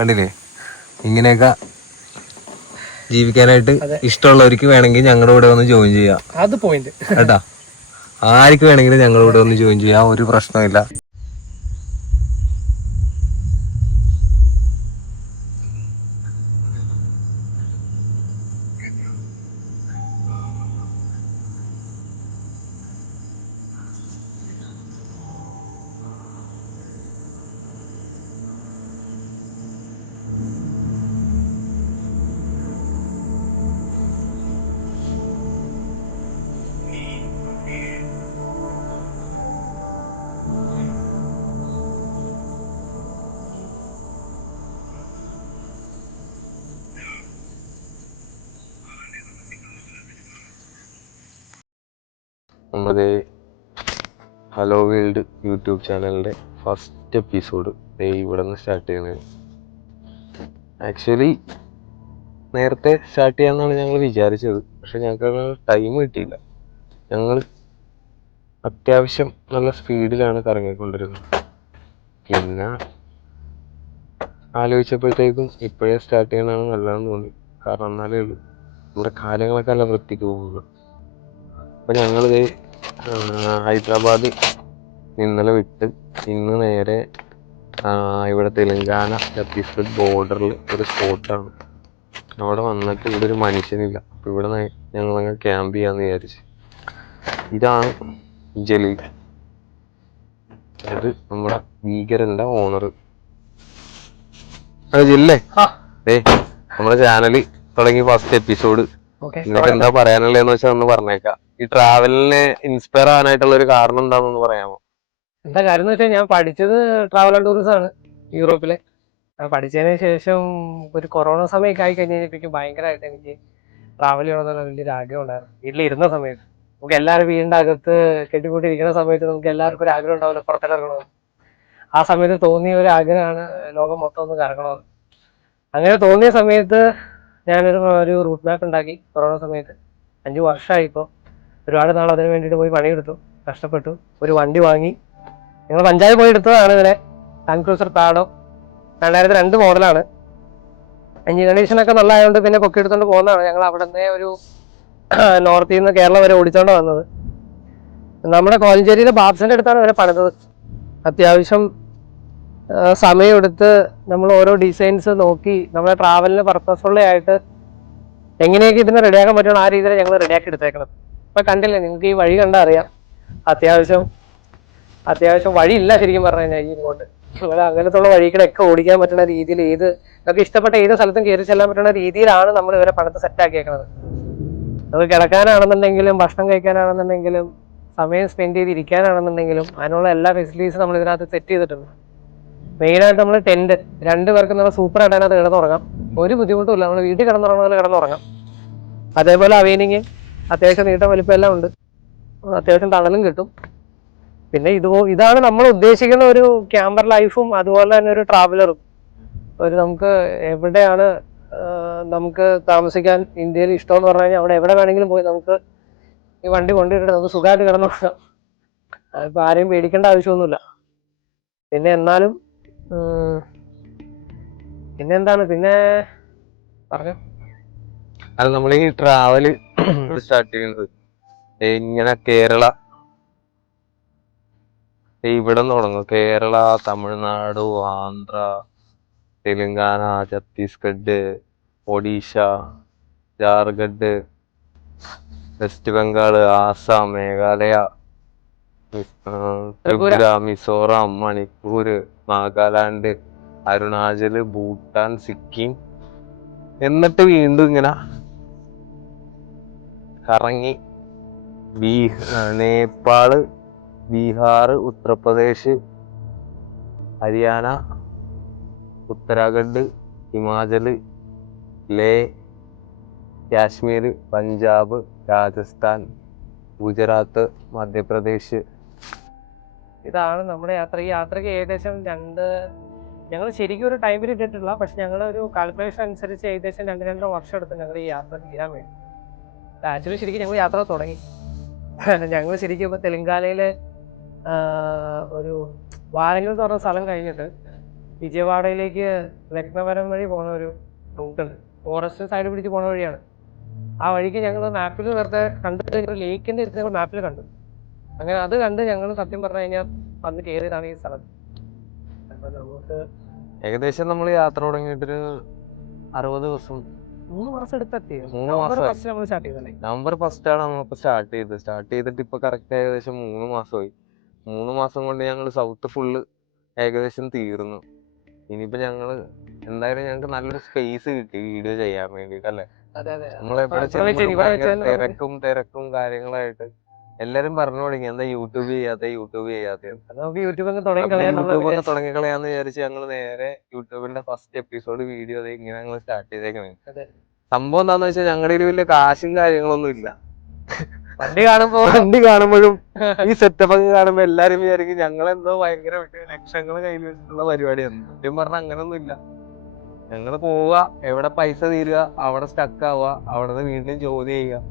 കണ്ടില്ലേ? ഇങ്ങനെയൊക്കെ ജീവിക്കാനായിട്ട് ഇഷ്ടമുള്ളവർക്ക് വേണമെങ്കിൽ ഞങ്ങളുടെ കൂടെ ഒന്ന് ജോയിൻ ചെയ്യാം. അത് പോയിന്റ് കേട്ടാ, ആർക്ക് വേണമെങ്കിലും ഞങ്ങളുടെ കൂടെ ഒന്ന് ജോയിൻ ചെയ്യാം, ഒരു പ്രശ്നമില്ല. നമ്മുടെ ഹലോ വേൾഡ് യൂട്യൂബ് ചാനലിൻ്റെ ഫസ്റ്റ് എപ്പിസോഡ് ഇവിടെ നിന്ന് സ്റ്റാർട്ട് ചെയ്യുന്നത്. ആക്ച്വലി നേരത്തെ സ്റ്റാർട്ട് ചെയ്യാമെന്നാണ് ഞങ്ങൾ വിചാരിച്ചത്, പക്ഷെ ഞങ്ങൾക്ക് ടൈം കിട്ടിയില്ല. ഞങ്ങൾ അത്യാവശ്യം നല്ല സ്പീഡിലാണ് കറങ്ങിക്കൊണ്ടിരുന്നത്. പിന്നെ ആലോചിച്ചപ്പോഴത്തേക്കും ഇപ്പോഴേ സ്റ്റാർട്ട് ചെയ്യണതാണ് നല്ലതെന്ന് തോന്നി. കാരണം എന്നാലേ ഉള്ളൂ നമ്മുടെ കാര്യങ്ങളൊക്കെ നല്ല വൃത്തിക്ക് പോകുക. അപ്പം ഞങ്ങളിത് ഹൈദരാബാദ് ഇന്നലെ വിട്ട് ഇന്ന് നേരെ ഇവിടെ തെലുങ്കാന ഛത്തീസ്ഗഡ് ബോർഡറിൽ ഒരു സ്പോട്ടാണ്. അവിടെ വന്നിട്ട് ഇവിടെ ഒരു മനുഷ്യനില്ല. അപ്പം ഇവിടെ ഞങ്ങളങ്ങ് ക്യാമ്പ് ചെയ്യാമെന്ന് വിചാരിച്ച്. ഇതാണ് ജലീൽ, അത് നമ്മുടെ ഭീകരൻ്റെ ഓണർ. ജില്ലേ നമ്മുടെ ചാനല് തുടങ്ങി ഫസ്റ്റ് എപ്പിസോഡ്. നിങ്ങൾക്ക് എന്താ പറയാനുള്ളതെന്ന് വെച്ചാൽ ഒന്ന് പറഞ്ഞേക്കാം. ഈ ട്രാവലിനെ ഇൻസ്പയർ ആവാനായിട്ടുള്ള ഒരു കാരണം എന്താണെന്ന് പറയാമോ? എന്താ കാര്യം എന്ന് വെച്ചാൽ ഞാൻ പഠിച്ചത് ട്രാവൽ ആൻഡ് ടൂറിസം ആണ്, യൂറോപ്പിലെ. പഠിച്ചതിന് ശേഷം ഒരു കൊറോണ സമയമൊക്കെ ആയി കഴിഞ്ഞപ്പോഴേക്കും ഭയങ്കരമായിട്ട് എനിക്ക് ട്രാവൽ ചെയ്യണമെന്നുള്ള വലിയൊരു ആഗ്രഹം ഉണ്ടായിരുന്നു. വീട്ടിലിരുന്ന സമയത്ത് നമുക്ക് എല്ലാവരും വീടിൻ്റെ അകത്ത് കെട്ടിക്കൂട്ടിയിരിക്കുന്ന സമയത്ത് നമുക്ക് എല്ലാവർക്കും ഒരു ആഗ്രഹം ഉണ്ടാവില്ല പുറത്തിറങ്ങണമെന്ന്. ആ സമയത്ത് തോന്നിയ ഒരു ആഗ്രഹമാണ് ലോകം മൊത്തം ഒന്ന് കറങ്ങണമെന്ന്. അങ്ങനെ തോന്നിയ സമയത്ത് ഞാനൊരു റൂട്ട് മാപ്പ് ഉണ്ടാക്കി. കൊറോണ സമയത്ത് 5 വർഷമായി ഇപ്പോൾ. ഒരുപാട് നാൾ അതിന് വേണ്ടിയിട്ട് പോയി പണിയെടുത്തു, കഷ്ടപ്പെട്ടു, ഒരു വണ്ടി വാങ്ങി. ഞങ്ങൾ പഞ്ചായത്ത് പോയി എടുത്തതാണ് ഇതിനെ. ലാൻഡ് ക്രൂസർ പാഡോ 2002 മോഡലാണ്. എഞ്ചിൻ കണ്ടീഷനൊക്കെ നല്ലതായതുകൊണ്ട് പിന്നെ പൊക്കിയെടുത്തോണ്ട് പോകുന്നതാണ്. ഞങ്ങൾ അവിടെ നിന്ന് ഒരു നോർത്തിൽ നിന്ന് കേരളം വരെ ഓടിച്ചോണ്ട് വന്നത്. നമ്മുടെ കോലഞ്ചേരിയിലെ ബാബ്സിൻ്റെ അടുത്താണ് ഇവരെ പണിതത്. അത്യാവശ്യം സമയമെടുത്ത് നമ്മൾ ഓരോ ഡിസൈൻസ് നോക്കി നമ്മുടെ ട്രാവലിന് പർപ്പസ്ഫുള്ള ആയിട്ട് എങ്ങനെയൊക്കെ ഇതിനെ റെഡിയാക്കാൻ പറ്റുമോ ആ രീതിയിൽ ഞങ്ങൾ റെഡിയാക്കി എടുത്തേക്കണം. ഇപ്പം കണ്ടില്ലേ, നിങ്ങൾക്ക് ഈ വഴി കണ്ടാൽ അറിയാം. അത്യാവശ്യം വഴിയില്ല ശരിക്കും പറഞ്ഞു കഴിഞ്ഞാൽ. ഈ ഇങ്ങോട്ട് ഇവിടെ അങ്ങനത്തുള്ള വഴികളൊക്കെ ഓടിക്കാൻ പറ്റുന്ന രീതിയിൽ നമുക്ക് ഇഷ്ടപ്പെട്ട ഏത് സ്ഥലത്തും കയറി ചെല്ലാൻ പറ്റുന്ന രീതിയിലാണ് നമ്മൾ ഇവരെ പണത്ത് സെറ്റാക്കിയേക്കുന്നത്. അത് കിടക്കാനാണെന്നുണ്ടെങ്കിലും ഭക്ഷണം കഴിക്കാനാണെന്നുണ്ടെങ്കിലും സമയം സ്പെൻഡ് ചെയ്തിരിക്കാനാണെന്നുണ്ടെങ്കിലും അതിനുള്ള എല്ലാ ഫെസിലിറ്റീസും നമ്മൾ ഇതിനകത്ത് സെറ്റ് ചെയ്തിട്ടുണ്ട്. മെയിനായിട്ട് നമ്മൾ ടെൻറ്റ് 2 പേർക്ക് നമ്മൾ സൂപ്പറായിട്ട് അതിനകത്ത് കിടന്നുറങ്ങാം. ഒരു ബുദ്ധിമുട്ടും ഇല്ല. നമ്മൾ വീട്ടിൽ കിടന്നുറങ്ങുന്ന കിടന്നുറങ്ങാം. അതേപോലെ അവൈനിങ് അത്യാവശ്യം നീട്ടം വലിപ്പം എല്ലാം ഉണ്ട്. അത്യാവശ്യം തണലും കിട്ടും. പിന്നെ ഇതാണ് നമ്മൾ ഉദ്ദേശിക്കുന്ന ഒരു ക്യാമ്പർ ലൈഫും അതുപോലെ തന്നെ ഒരു ട്രാവലറും. നമുക്ക് എവിടെയാണ് നമുക്ക് താമസിക്കാൻ ഇന്ത്യയിൽ ഇഷ്ടമെന്ന് പറഞ്ഞു കഴിഞ്ഞാൽ അവിടെ എവിടെ വേണമെങ്കിലും പോയി നമുക്ക് ഈ വണ്ടി കൊണ്ടുപോയിട്ട് നമുക്ക് സുഖമായിട്ട് കിടന്നുറങ്ങാം. അതിപ്പോൾ ആരെയും പേടിക്കേണ്ട ആവശ്യമൊന്നുമില്ല. പിന്നെ എന്നാലും പിന്നെന്താണ് പിന്നെ പറഞ്ഞു. അത് നമ്മൾ ഈ ട്രാവല് സ്റ്റാർട്ട് ചെയ്യുന്നത് ഇങ്ങനെ ഇവിടെ നിന്ന് തുടങ്ങും. കേരള, തമിഴ്നാട്, ആന്ധ്ര, തെലുങ്കാന, ഛത്തീസ്ഗഡ്, ഒഡീഷ, ജാർഖണ്ഡ്, വെസ്റ്റ് ബംഗാൾ, ആസാം, മേഘാലയ, ത്രിപുര, മിസോറാം, മണിപ്പൂർ, നാഗാലാൻഡ്, അരുണാചല്, ഭൂട്ടാൻ, സിക്കിം, എന്നിട്ട് വീണ്ടും ഇങ്ങനെ കറങ്ങി നേപ്പാള്, ബീഹാർ, ഉത്തർപ്രദേശ്, ഹരിയാന, ഉത്തരാഖണ്ഡ്, ഹിമാചല്, ലേ, കാശ്മീർ, പഞ്ചാബ്, രാജസ്ഥാൻ, ഗുജറാത്ത്, മധ്യപ്രദേശ്. ഇതാണ് നമ്മുടെ യാത്ര. ഈ യാത്രയ്ക്ക് ഏകദേശം ഞങ്ങൾ ശരിക്കും ഒരു ടൈമിൽ ഇട്ടിട്ടില്ല, പക്ഷെ ഞങ്ങളൊരു കാൽക്കുലേഷൻ അനുസരിച്ച് ഏകദേശം 2-2.5 വർഷം എടുത്ത് ഞങ്ങൾ ഈ യാത്ര ചെയ്യാൻ വേണ്ടി. ആക്ച്വലി ശരിക്കും ഞങ്ങൾ യാത്ര തുടങ്ങി. ഞങ്ങൾ ശരിക്കും ഇപ്പോൾ തെലുങ്കാനയിൽ ഒരു വാരങ്ങൾ എന്ന് പറഞ്ഞ സ്ഥലം കഴിഞ്ഞിട്ട് വിജയവാഡയിലേക്ക് രത്നവരം വഴി പോണ ഒരു റൂട്ടുണ്ട്. ഫോറസ്റ്റ് സൈഡ് പിടിച്ച് പോണ വഴിയാണ്. ആ വഴിക്ക് ഞങ്ങൾ മാപ്പിൽ വെറുതെ കണ്ടിട്ട് ഒരു ലേക്കിന്റെ അടുത്ത് ഞങ്ങൾ മാപ്പിൽ കണ്ടു. അങ്ങനെ അത് കണ്ട് ഞങ്ങൾ സത്യം പറഞ്ഞു കഴിഞ്ഞാൽ വന്ന് കയറിയതാണ് ഈ സ്ഥലത്ത്. അപ്പൊ നമുക്ക് ഏകദേശം നമ്മൾ യാത്ര തുടങ്ങിയിട്ടൊരു 60 ദിവസം 3 മാസം എടുത്തെത്തി. 3 മാസം നമ്മൾ സ്റ്റാർട്ട് ചെയ്തല്ലേ. നവംബർ 1 ആണ് നമ്മളിപ്പോ സ്റ്റാർട്ട് ചെയ്തിട്ട് ഇപ്പൊ കറക്റ്റ് ഏകദേശം 3 മാസമായി. 3 മാസം കൊണ്ട് ഞങ്ങൾ സൗത്ത് ഫുള്ള് ഏകദേശം തീർന്നു. ഇനിയിപ്പോ ഞങ്ങള് എന്തായാലും ഞങ്ങൾക്ക് നല്ലൊരു സ്പേസ് കിട്ടി വീഡിയോ ചെയ്യാൻ വേണ്ടിട്ട് അല്ലെ. അതെ അതെ. നമ്മളെവിടെ തിരക്കും കാര്യങ്ങളായിട്ട് എല്ലാരും പറഞ്ഞു തുടങ്ങി എന്താ യൂട്യൂബ് ചെയ്യാതെ നമുക്ക് യൂട്യൂബ് തുടങ്ങി തുടങ്ങിക്കളയാന്ന് വിചാരിച്ച് ഞങ്ങൾ നേരെ യൂട്യൂബിന്റെ ഫസ്റ്റ് എപ്പിസോഡ് വീഡിയോ ഇങ്ങനെ ഞങ്ങൾ സ്റ്റാർട്ട് ചെയ്തേക്കണേ. സംഭവം എന്താന്ന് വെച്ചാൽ ഞങ്ങളുടെ ഒരു വലിയ കാശും കാര്യങ്ങളൊന്നും ഇല്ല. വണ്ടി കാണുമ്പോഴും ഈ സെറ്റപ്പ് ഒക്കെ കാണുമ്പോ എല്ലാരും വിചാരിക്കും ഞങ്ങളെന്തോ ഭയങ്കര ലക്ഷങ്ങൾ കയ്യിൽ വെച്ചിട്ടുള്ള പരിപാടിയാണ്. സത്യം പറഞ്ഞാൽ അങ്ങനൊന്നും ഇല്ല. ഞങ്ങള് പോവുക, എവിടെ പൈസ തീരുക അവിടെ സ്റ്റക്ക് ആവുക, അവിടെ നിന്ന് വീണ്ടും ജോലി ചെയ്യുക,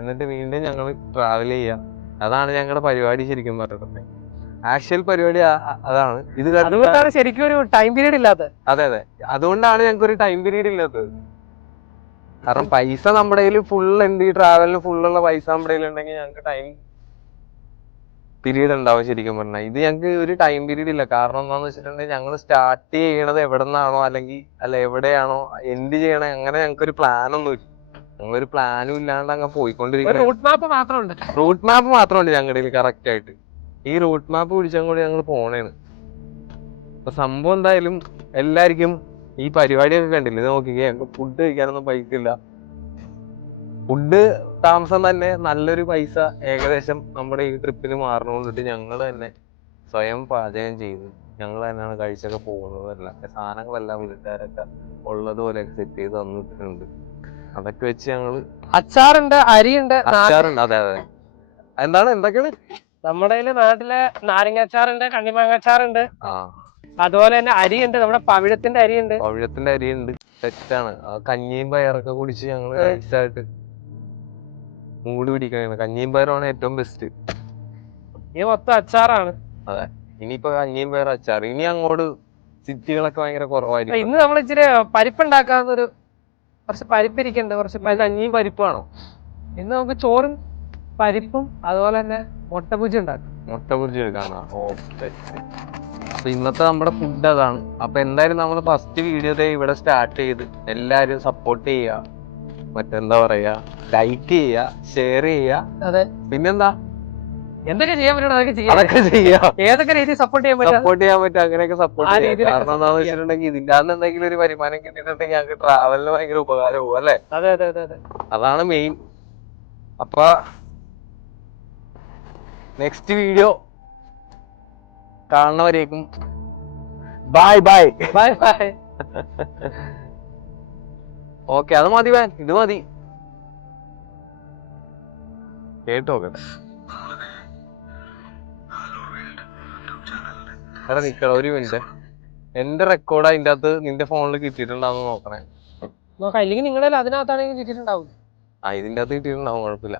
എന്നിട്ട് വീണ്ടും ഞങ്ങൾ ട്രാവൽ ചെയ്യുക. അതാണ് ഞങ്ങളുടെ പരിപാടി ശരിക്കും പറഞ്ഞിട്ടുണ്ടെങ്കിൽ. ആക്ച്വൽ പരിപാടി അതാണ്. അതുകൊണ്ടാണ് ശരിക്കും ഒരു ടൈം പീരീഡ് ഇല്ലാത്തത്. അതെ അതെ, അതുകൊണ്ടാണ് ഞങ്ങൾക്ക് ഒരു ടൈം പീരീഡ് ഇല്ലാത്തത്. കാരണം പൈസ നമ്മുടെ കയ്യിൽ ഫുൾ ഉണ്ട്, ഈ ട്രാവലിന് ഫുള്ളുള്ള പൈസ നമ്മുടെ കയ്യിൽ ഉണ്ടെങ്കിൽ ഞങ്ങൾക്ക് ടൈം പീരീഡ് ഉണ്ടാവും ശരിക്കും പറഞ്ഞാൽ. ഇത് ഞങ്ങൾക്ക് ഒരു ടൈം പീരീഡ് ഇല്ല. കാരണം എന്താന്ന് വെച്ചിട്ടുണ്ടെങ്കിൽ ഞങ്ങൾ സ്റ്റാർട്ട് ചെയ്യണത് എവിടെ നിന്നാണോ അല്ലെങ്കിൽ എവിടെയാണോ എൻഡ് ചെയ്യണേ, അങ്ങനെ ഞങ്ങൾക്ക് ഒരു പ്ലാനൊന്നും ഇല്ല. ഞങ്ങളൊരു പ്ലാനും ഇല്ലാണ്ട് അങ്ങ് പോയിക്കൊണ്ടിരിക്കും. റൂട്ട് മാപ്പ് മാത്രമുണ്ട് ഞങ്ങളുടെ കയ്യിൽ കറക്റ്റ് ആയിട്ട്. ഈ റൂട്ട് മാപ്പ് പിടിച്ചാൽ കൂടി ഞങ്ങൾ പോണേണ്. അപ്പൊ സംഭവം എന്തായാലും എല്ലാവർക്കും ഈ പരിപാടിയൊക്കെ കണ്ടില്ല. ഇത് നോക്കിക്കേ, ഞങ്ങൾക്ക് ഫുഡ് കഴിക്കാനൊന്നും പൈസ ഇല്ല. ഫുഡ് താമസം തന്നെ നല്ലൊരു പൈസ ഏകദേശം നമ്മുടെ ഈ ട്രിപ്പിന് മാറണോന്നിട്ട് ഞങ്ങൾ തന്നെ സ്വയം പാചകം ചെയ്ത് ഞങ്ങൾ തന്നെയാണ് കഴിച്ചൊക്കെ പോകുന്നതല്ല. സാധനങ്ങളെല്ലാം വീട്ടുകാരൊക്കെ ഉള്ളതുപോലെ സെറ്റ് ചെയ്ത് തന്നിട്ടുണ്ട്. അതൊക്കെ വെച്ച് ഞങ്ങള് അച്ചാറുണ്ട്, അരിയുണ്ട്. അതെ അതെ. എന്തൊക്കെയാണ് നമ്മുടെ നാട്ടിലെ നാരങ്ങ അച്ചാറുണ്ട്, കണ്ണിമാങ്ങ അച്ചാറുണ്ട്. അതുപോലെ തന്നെ അരിയുണ്ട്, നമ്മുടെ പവിഴത്തിന്റെ അരിയുണ്ട്. സെറ്റാണ്. കഞ്ഞിയും പയറൊക്കെ കുടിച്ച് ഞങ്ങള് നൈസായിട്ട് മൂട് പിടിക്കണ. കഞ്ഞിയും പയറാണ് ഏറ്റവും ബെസ്റ്റ്. ഈ മൊത്തം അച്ചാറാണ്. അതെ, ഇനിയിപ്പോ കഞ്ഞിയും പയർ അച്ചാർ. ഇനി അങ്ങോട്ട് സിറ്റികളൊക്കെ ഭയങ്കര കുറവായിരിക്കും. ഇന്ന് നമ്മൾ ഇച്ചിരി പരിപ്പുണ്ടാക്കാന്നൊരു കുറച്ച് പരിപ്പിരിക്കണ്ട്. കുറച്ച് കഞ്ഞിയും പരിപ്പാണോ? ഇന്ന് നമുക്ക് ചോറും പരിപ്പും അതുപോലെ തന്നെ മുട്ട ബുജി ഉണ്ടാക്കും. മുട്ട ബുജി എടുക്കാനാ? അപ്പൊ ഇന്നത്തെ നമ്മുടെ ഫുഡ് അതാണ്. അപ്പൊ എന്തായാലും നമ്മൾ ഫസ്റ്റ് വീഡിയോ ഇവിടെ സ്റ്റാർട്ട് ചെയ്ത് എല്ലാരും സപ്പോർട്ട് ചെയ്യുക, മറ്റെന്താ പറയാ, ലൈക്ക് ചെയ്യുക, ഷെയർ ചെയ്യുക. അതെ, പിന്നെന്താ എന്തൊക്കെ ചെയ്യാൻ പറ്റണം അതൊക്കെ ചെയ്യാം. ഏതൊക്കെ രീതിയിൽ സപ്പോർട്ട് ചെയ്യാൻ പറ്റും അങ്ങനെയൊക്കെ സപ്പോർട്ട് ചെയ്യാം. കാരണം എന്താണെന്ന് വെച്ചിട്ടുണ്ടെങ്കിൽ ഇതിന്റെ അന്ന് എന്തെങ്കിലും ഒരു വരുമാനം കിട്ടിയിട്ടുണ്ടെങ്കിൽ ഞങ്ങൾക്ക് ട്രാവലിന് ഭയങ്കര ഉപകാരവും അല്ലേ. അതെ അതെ അതെ അതെ, അതാണ് മെയിൻ. അപ്പൊ നെക്സ്റ്റ് വീഡിയോ കാണുന്നവരേക്കും bye bye bye bye. Okay, അത് മതി വാൻ, ഇത് മതി. കേട്ടോക്കട്ടെ. എടാ നിക്കട ഒരു മിനിറ്റ്, എന്റെ റെക്കോർഡ് അതിന്റെ അകത്ത് നിന്റെ ഫോണിൽ കിട്ടിയിട്ടുണ്ടാവും നോക്കണേ. നോക്കാം, ഇല്ലെങ്കിൽ നിങ്ങളുടെ അതിനകത്താണെങ്കിൽ കിട്ടിയിട്ടുണ്ടാവും. ഇതിന്റെ അകത്ത് കിട്ടിയിട്ടുണ്ടാവും, കുഴപ്പമില്ല.